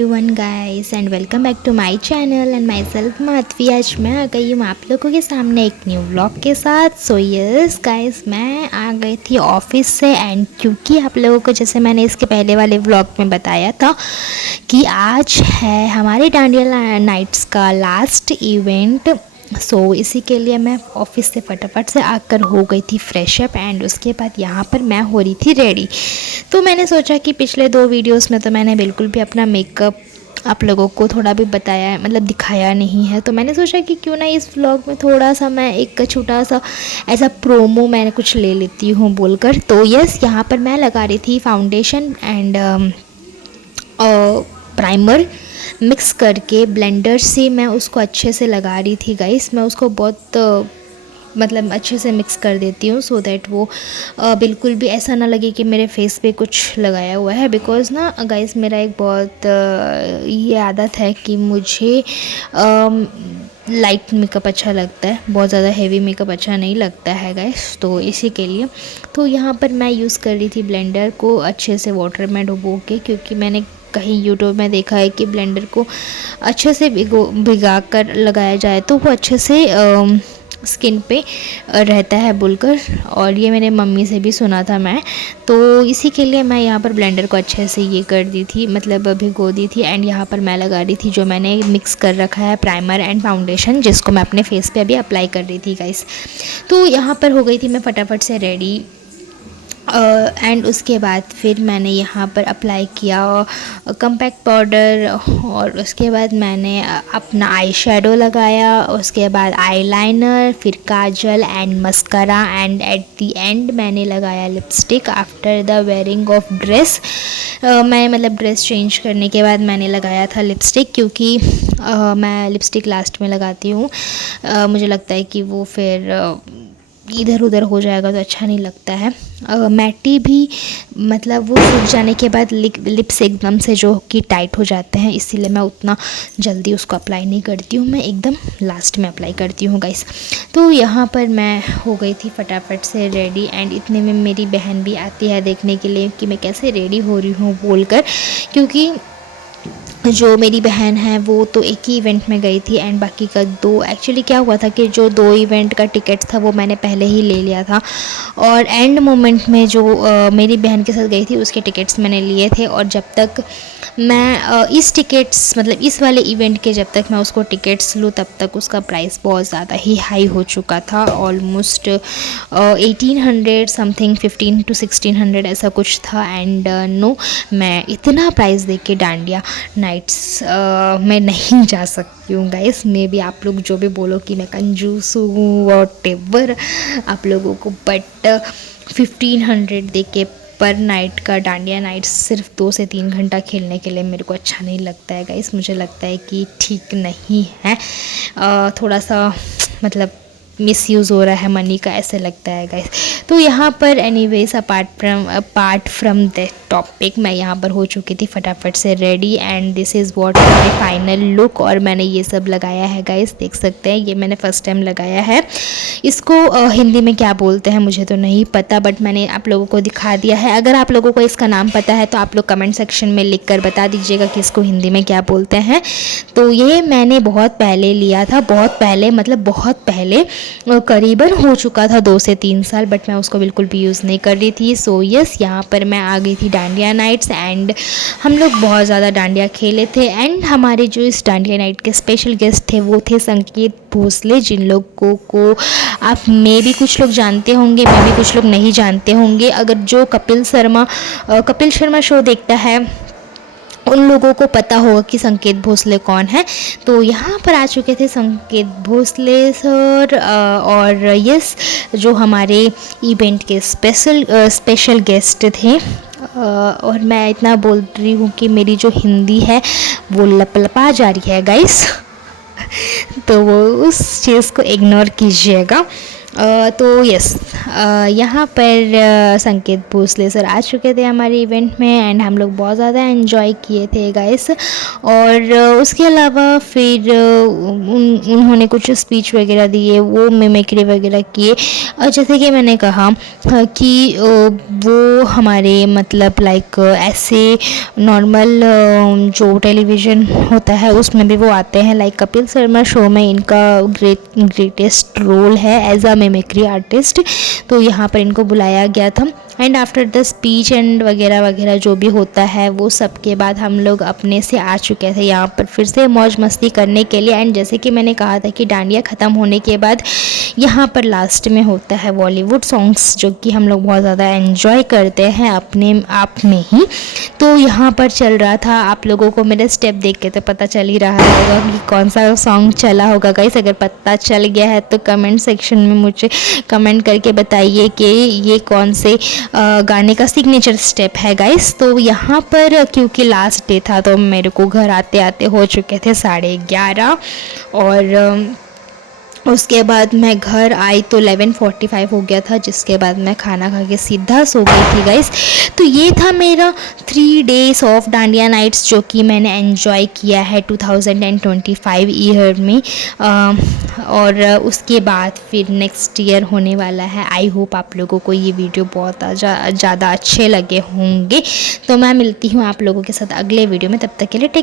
Everyone guys and welcome back to my channel and myself Madhavi. आज मैं आ गई हूँ आप लोगों के सामने एक न्यू व्लॉग के साथ। सो यस गाइस, मैं आ गई थी ऑफिस से एंड क्योंकि आप लोगों को जैसे मैंने इसके पहले वाले व्लॉग में बताया था कि आज है हमारे डांडिया नाइट्स का लास्ट इवेंट। इसी के लिए मैं ऑफिस से फटाफट से आकर हो गई थी फ्रेश अप एंड उसके बाद यहाँ पर मैं हो रही थी रेडी। तो मैंने सोचा कि पिछले 2 वीडियोस में तो मैंने बिल्कुल भी अपना मेकअप आप लोगों को थोड़ा भी बताया मतलब दिखाया नहीं है, तो मैंने सोचा कि क्यों ना इस व्लॉग में थोड़ा सा मैं एक छोटा सा ऐसा प्रोमो मैंने कुछ ले लेती हूँ बोलकर। तो यस, यहाँ पर मैं लगा रही थी फाउंडेशन एंड प्राइमर मिक्स करके ब्लेंडर से मैं उसको अच्छे से लगा रही थी गाइस। मैं उसको बहुत मतलब अच्छे से मिक्स कर देती हूँ सो दैट वो बिल्कुल भी ऐसा ना लगे कि मेरे फेस पे कुछ लगाया हुआ है। बिकॉज़ ना गाइस मेरा एक बहुत ये आदत है कि मुझे लाइट मेकअप अच्छा लगता है, बहुत ज़्यादा हेवी मेकअप अच्छा नहीं लगता है गाइस। तो इसी के लिए तो यहाँ पर मैं यूज़ कर रही थी ब्लेंडर को अच्छे से वाटर में डुबो के, क्योंकि मैंने कहीं यूट्यूब में देखा है कि ब्लेंडर को अच्छे से भिगा कर लगाया जाए तो वो अच्छे से स्किन पे रहता है बोलकर, और ये मेरे मम्मी से भी सुना था मैं। तो इसी के लिए मैं यहाँ पर ब्लेंडर को अच्छे से ये कर दी थी, मतलब भिगो दी थी एंड यहाँ पर मैं लगा रही थी जो मैंने मिक्स कर रखा है प्राइमर एंड फाउंडेशन, जिसको मैं अपने फेस पे अभी अप्लाई कर रही थी गाइस। तो यहाँ पर हो गई थी मैं फटाफट से रेडी एंड उसके बाद फिर मैंने यहाँ पर अप्लाई किया कम्पैक्ट पाउडर, और उसके बाद मैंने अपना आई शेडो लगाया, उसके बाद आईलाइनर, फिर kajal and mascara and at the end मैंने लगाया lipstick after the wearing of dress. मैं मतलब ड्रेस चेंज करने के बाद मैंने लगाया था लिपस्टिक, क्योंकि मैं लिपस्टिक लास्ट में लगाती हूँ। मुझे लगता है कि वो फिर इधर उधर हो जाएगा तो अच्छा नहीं लगता है। मैटी भी मतलब वो सूख जाने के बाद लिप्स एकदम से जो कि टाइट हो जाते हैं, इसीलिए मैं उतना जल्दी उसको अप्लाई नहीं करती हूँ, मैं एकदम लास्ट में अप्लाई करती हूँ गाइस। तो यहाँ पर मैं हो गई थी फटाफट से रेडी एंड इतने में मेरी बहन भी आती है देखने के लिए कि मैं कैसे रेडी हो रही हूँ बोलकर, क्योंकि जो मेरी बहन है वो तो एक ही इवेंट में गई थी एंड बाकी का 2 एक्चुअली क्या हुआ था कि जो 2 इवेंट का टिकट था वो मैंने पहले ही ले लिया था, और एंड मोमेंट में जो मेरी बहन के साथ गई थी उसके टिकट्स मैंने लिए थे। और जब तक मैं इस टिकट्स मतलब इस वाले इवेंट के जब तक मैं उसको टिकट्स लूँ तब तक उसका प्राइस बहुत ज़्यादा ही हाई हो चुका था, ऑलमोस्ट 1800 समथिंग 1500 to 1600 ऐसा कुछ था। एंड नो, मैं इतना प्राइस दे के डांडिया नाइट्स मैं नहीं जा सकती हूँ गाइस। मे बी आप लोग जो भी बोलो कि मैं कंजूस हूँ वॉटेवर आप लोगों को, बट 1500 दे के पर नाइट का डांडिया नाइट्स सिर्फ 2 से 3 घंटा खेलने के लिए मेरे को अच्छा नहीं लगता है गाइस। मुझे लगता है कि ठीक नहीं है, थोड़ा सा मतलब मिसयूज़ हो रहा है मनी का, ऐसे लगता है गाइस। तो यहाँ पर anyways apart from that topic मैं यहाँ पर हो चुकी थी फटाफट से ready and this is what my final look. और मैंने ये सब लगाया है गाइस, देख सकते हैं ये मैंने फ़र्स्ट टाइम लगाया है। इसको हिंदी में क्या बोलते हैं मुझे तो नहीं पता, बट मैंने आप लोगों को दिखा दिया है। अगर आप लोगों को इसका नाम पता है तो आप लोग कमेंट सेक्शन में लिख कर बता दीजिएगा कि इसको हिंदी में क्या बोलते हैं। तो ये मैंने बहुत पहले लिया था, बहुत पहले मतलब बहुत पहले, करीबन हो चुका था 2 से 3 साल, बट मैं उसको बिल्कुल भी यूज़ नहीं कर रही थी। सो यस, यहाँ पर मैं आ गई थी डांडिया नाइट्स एंड हम लोग बहुत ज़्यादा डांडिया खेले थे। एंड हमारे जो इस डांडिया नाइट के स्पेशल गेस्ट थे वो थे संकेत भोसले, जिन लोगों को आप मे भी कुछ लोग जानते होंगे, मे भी कुछ लोग नहीं जानते होंगे। अगर जो कपिल शर्मा शो देखता है उन लोगों को पता होगा कि संकेत भोसले कौन है। तो यहाँ पर आ चुके थे संकेत भोसले सर, और यस जो हमारे इवेंट के स्पेशल गेस्ट थे। और मैं इतना बोल रही हूँ कि मेरी जो हिंदी है वो लपलपा जा रही है गाइस तो वो उस चीज़ को इग्नोर कीजिएगा। तो यस, यहाँ पर संकेत भोसले सर आ चुके थे हमारे इवेंट में एंड हम लोग बहुत ज़्यादा एंजॉय किए थे गाइस। और उसके अलावा फिर उन्होंने कुछ स्पीच वगैरह दिए, वो मिमिक्री वगैरह किए। जैसे कि मैंने कहा कि वो हमारे मतलब लाइक ऐसे नॉर्मल जो टेलीविज़न होता है उसमें भी वो आते हैं, लाइक कपिल शर्मा शो में इनका ग्रेटेस्ट रोल है एज अ मिमिक्री आर्टिस्ट। तो यहाँ पर इनको बुलाया गया था and after the speech and वगैरह वगैरह जो भी होता है वो सब के बाद हम लोग अपने से आ चुके थे यहाँ पर फिर से मौज मस्ती करने के लिए। एंड जैसे कि मैंने कहा था कि डांडिया ख़त्म होने के बाद यहाँ पर लास्ट में होता है बॉलीवुड सॉन्ग्स, जो कि हम लोग बहुत ज़्यादा एंजॉय करते हैं अपने आप में ही। तो यहाँ पर चल रहा था, आप लोगों को मेरे स्टेप देख के तो पता चल ही रहा होगा कि कौन सा सॉन्ग चला होगा गाइस। अगर पता चल गया है तो कमेंट सेक्शन में मुझे कमेंट करके बताइए कि ये कौन से गाने का सिग्नेचर स्टेप है गाइस। तो यहाँ पर क्योंकि लास्ट डे था तो मेरे को घर आते आते हो चुके थे 11:30 और उसके बाद मैं घर आई तो 11:45 हो गया था, जिसके बाद मैं खाना खा के सीधा सो गई थी गाइस। तो ये था मेरा 3 डेज़ ऑफ डांडिया नाइट्स जो कि मैंने एंजॉय किया है 2025 ईयर में। और उसके बाद फिर नेक्स्ट ईयर होने वाला है। आई होप आप लोगों को ये वीडियो बहुत ज़्यादा अच्छे लगे होंगे। तो मैं मिलती हूँ आप लोगों के साथ अगले वीडियो में, तब तक के लिए टेक